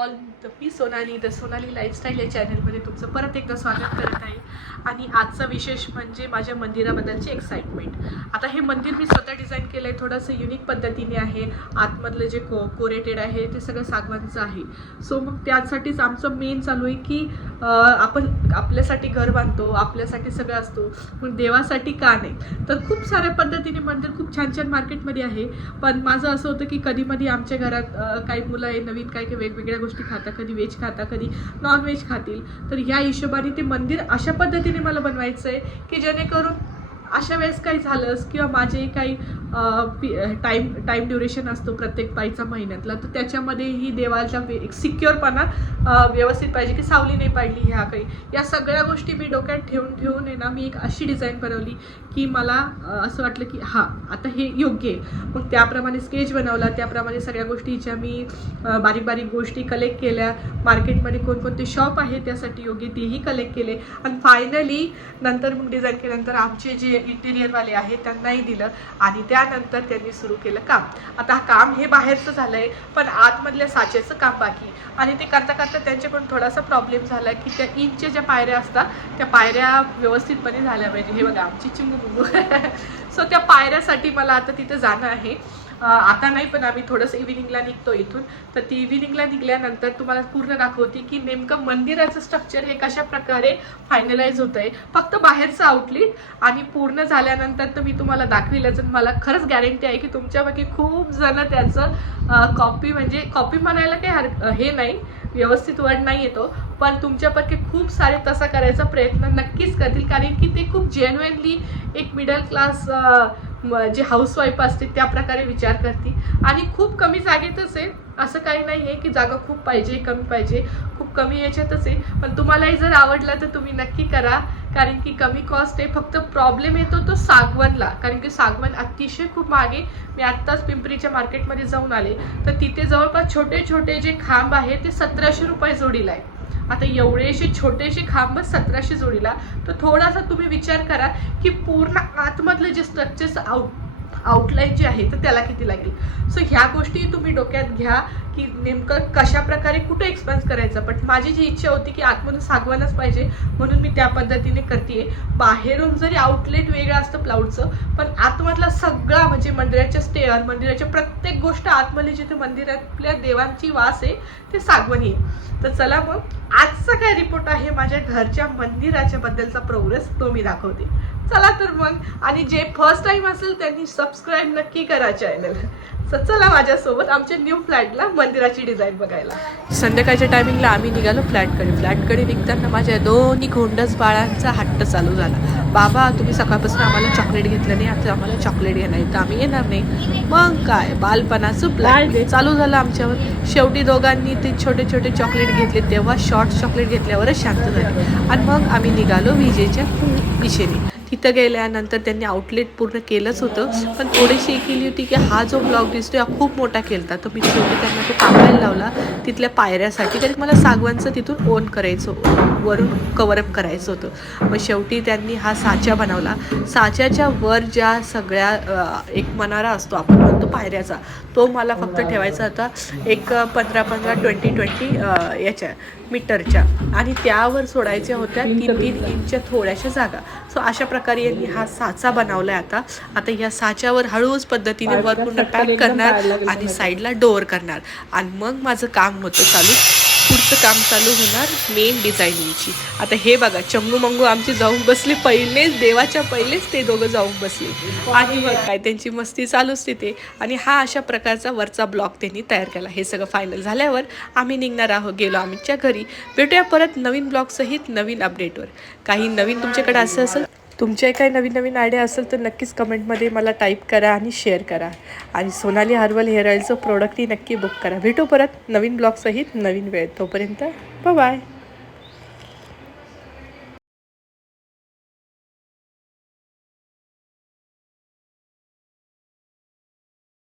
All मी Sonali the Sonali lifestyle या चॅनलमध्ये तुमचं परत एकदा स्वागत करत आहे. आणि आजचा विशेष म्हणजे माझ्या मंदिराबद्दलची एक्साइटमेंट आता हे मंदिर मी स्वतः डिझाईन केलं आहे थोडंसं युनिक पद्धतीने आहे. आतमधलं जे को कोरेटेड आहे ते सगळं सागवानचं आहे. सो मग त्यासाठीच आमचं मेन चालू आहे की आपण आपल्यासाठी घर बांधतो आपल्यासाठी सगळं असतो पण देवासाठी का नाही? तर खूप साऱ्या पद्धतीने मंदिर खूप छान छान मार्केटमध्ये आहे. पण माझं असं होतं की कधी मधी आमच्या घरात काही मुलं आहे नवीन काही काही वेगवेगळ्या गोष्टी खाता कधी व्हेज खाता कधी नॉनव्हेज खातील. तर ह्या हिशोबाने ते मंदिर अशा पद्धतीने मला बनवायचं आहे की जेणेकरून अशा वेळेस काही झालंच किंवा माझे काही टाईम टाईम ड्युरेशन असतो प्रत्येक पाईचा महिन्यातला तर त्याच्यामध्येही देवाचा देवाच्या एक सिक्युअरपणा व्यवस्थित पाहिजे की सावली नाही पाडली ह्या काही. या सगळ्या गोष्टी मी डोक्यात ठेवून ठेवून आहे ना मी एक अशी डिझाईन बनवली की मला असं वाटलं की हां आता हे योग्य आहे. मग त्याप्रमाणे स्केच बनवला त्याप्रमाणे सगळ्या गोष्टीच्या मी बारीक बारीक गोष्टी कलेक्ट केल्या. मार्केटमध्ये कोणकोणते शॉप आहे त्यासाठी योग्य तेही कलेक्ट केले. आणि फायनली नंतर मग डिझाईन केल्यानंतर आमचे जे इंटिरियरवाले आहेत त्यांनाही दिलं आणि त्यानंतर त्यांनी सुरू केलं काम. आता काम हे बाहेरचं झालं आहे पण आतमधल्या साचेचं काम बाकी. आणि ते करता करता त्यांच्याकडून थोडासा प्रॉब्लेम झाला की त्या इंचच्या ज्या पायऱ्या असतात त्या पायऱ्या व्यवस्थितपणे झाल्या पाहिजे. हे बघा आमची चिंगू सो त्या पायऱ्यासाठी मला आता तिथं जाणं आहे. आता नाही पण आम्ही थोडंसं इव्हिनिंगला निघतो इथून. तर ती इव्हिनिंगला निघल्यानंतर तुम्हाला पूर्ण दाखवते की नेमकं मंदिराचं स्ट्रक्चर हे कशा प्रकारे फायनलाइज होत आहे फक्त बाहेरचं आउटलेट आणि पूर्ण झाल्यानंतर तर मी तुम्हाला दाखविलंच आणि मला खरंच गॅरंटी आहे की तुमच्यापैकी खूप जण त्याचं कॉपी म्हणजे कॉपी म्हणायला काही हर हे नाही व्यवस्थित वर्ड नाही येतो. पण तुमच्यापैकी खूप सारे तसा करायचा प्रयत्न नक्कीच करतील. कारण की ते खूप जेन्युनली एक मिडल क्लास जे हाऊसवाईफ असते त्या प्रकारे विचार करते. आणि खूप कमी जागेतच आहे. असं काही नाही आहे की जागा खूप पाहिजे कमी पाहिजे खूप कमी याच्यातच आहे. पण तुम्हालाही जर आवडला तर तुम्ही नक्की करा. कारण की कमी कॉस्ट आहे. फक्त प्रॉब्लेम येतो तो सागवनला. कारण की सागवन अतिशय खूप मागे. मी आत्ताच पिंपरीच्या मार्केटमध्ये जाऊन आले. तर तिथे जवळपास छोटे छोटे जे खांब आहे ते सतराशे रुपये जोडीला आहे आता एवढेसे छोटेसे खांब सतराशे जोडीला. तर थोडासा तुम्ही विचार करा की पूर्ण आतमधलं जे स्ट्रक्चर्स आउट आउटलाईन जे आहे तर त्याला किती लागेल? सो ह्या गोष्टी तुम्ही डोक्यात घ्या. की नेमकं कशा प्रकारे कुठं एक्सपान्स करायचं? पण माझी जी इच्छा होती की आतमधून सागवानच पाहिजे म्हणून मी त्या पद्धतीने करते बाहेरून जरी आउटलेट वेगळं असतं प्लाऊडचं पण आतमधला सगळा म्हणजे मंदिराच्या स्टेअर मंदिराच्या प्रत्येक गोष्ट आतमधली जिथे मंदिरातल्या देवांची वास आहे ते सागवणी आहे. तर चला मग आजचा काय रिपोर्ट आहे? माझ्या घरच्या मंदिराच्या बद्दलचा प्रोग्रेस तो मी दाखवते. चला तर मग आणि जे फर्स्ट टाइम असेल त्यांनी सबस्क्राईब नक्की करा चॅनल तर चला माझ्यासोबत आमच्या न्यू फ्लॅटला मंदिराची डिझाईन बघायला. संध्याकाळच्या टायमिंगला आम्ही निघालो फ्लॅटकडे फ्लॅटकडे निघताना माझ्या दोन्ही खोंडस बाळांचा हट्ट चालू झाला. बाबा तुम्ही सकाळपासून आम्हाला चॉकलेट घेतलं नाही. आता आम्हाला चॉकलेट आहे तर आम्ही येणार नाही. मग काय? बालपणाचं प्लॅन चालू झालं आमच्यावर. शेवटी दोघांनी ते छोटे छोटे चॉकलेट घेतले. तेव्हा शॉर्ट चॉकलेट घेतल्यावरच शांत झाले. आणि मग आम्ही निघालो विजेच्या दिशेने. तिथं गेल्यानंतर त्यांनी आउटलेट पूर्ण केलंच होतं. पण थोडीशी केली होती की हा जो ब्लॉग दिसतोय हा खूप मोठा केलता तर मी शेवटी त्यांना तो कापायला लावला तिथल्या पायऱ्यासाठी. कारण मला सागवानचं तिथून ओन करायचं वरून कवरअप करायचं होतं. मग शेवटी त्यांनी हा साचा बनवला. साच्याच्या वर ज्या सगळ्या एक मनारा असतो आपण म्हणतो पायऱ्याचा तो मला फक्त ठेवायचा होता. एक पंधरा पंधरा ट्वेंटी ट्वेंटी याच्या मीटरच्या आणि त्यावर सोडायच्या होत्या तीन तीन इंचच्या थोड्याशा जागा. सो अशा प्रकारे यांनी हा साचा बनवलाय आता. आता या साच्यावर हळूच पद्धतीने वर पूर्ण पॅक करणार आणि साईडला डोअर करणार. आणि मग माझं काम होतं चालू. पुढचं काम चालू होणार मेन डिझायनिंगची आता हे बघा चंगू मंगू आमची जाऊन बसले पहिलेच देवाच्या पहिलेच ते दोघं जाऊन बसले. आणि मग काय त्यांची मस्ती चालूच तिथे आणि हा अशा प्रकारचा वरचा ब्लॉक त्यांनी तयार केला. हे सगळं फायनल झाल्यावर आम्ही निघणार आहोत गेलो आमच्या घरी. भेटूया परत नवीन ब्लॉगसहित नवीन अपडेटवर काही नवीन तुमच्याकडे असं असेल तुमच्याही काही नवीन नवीन आयडिया असेल तर नक्कीच कमेंटमध्ये मला टाईप करा आणि शेअर करा. आणि सोनाली हर्बल हेअर ऑइलचं प्रोडक्टही नक्की बुक करा. भेटू परत नवीन ब्लॉगसहित नवीन वेळ. तोपर्यंत बाय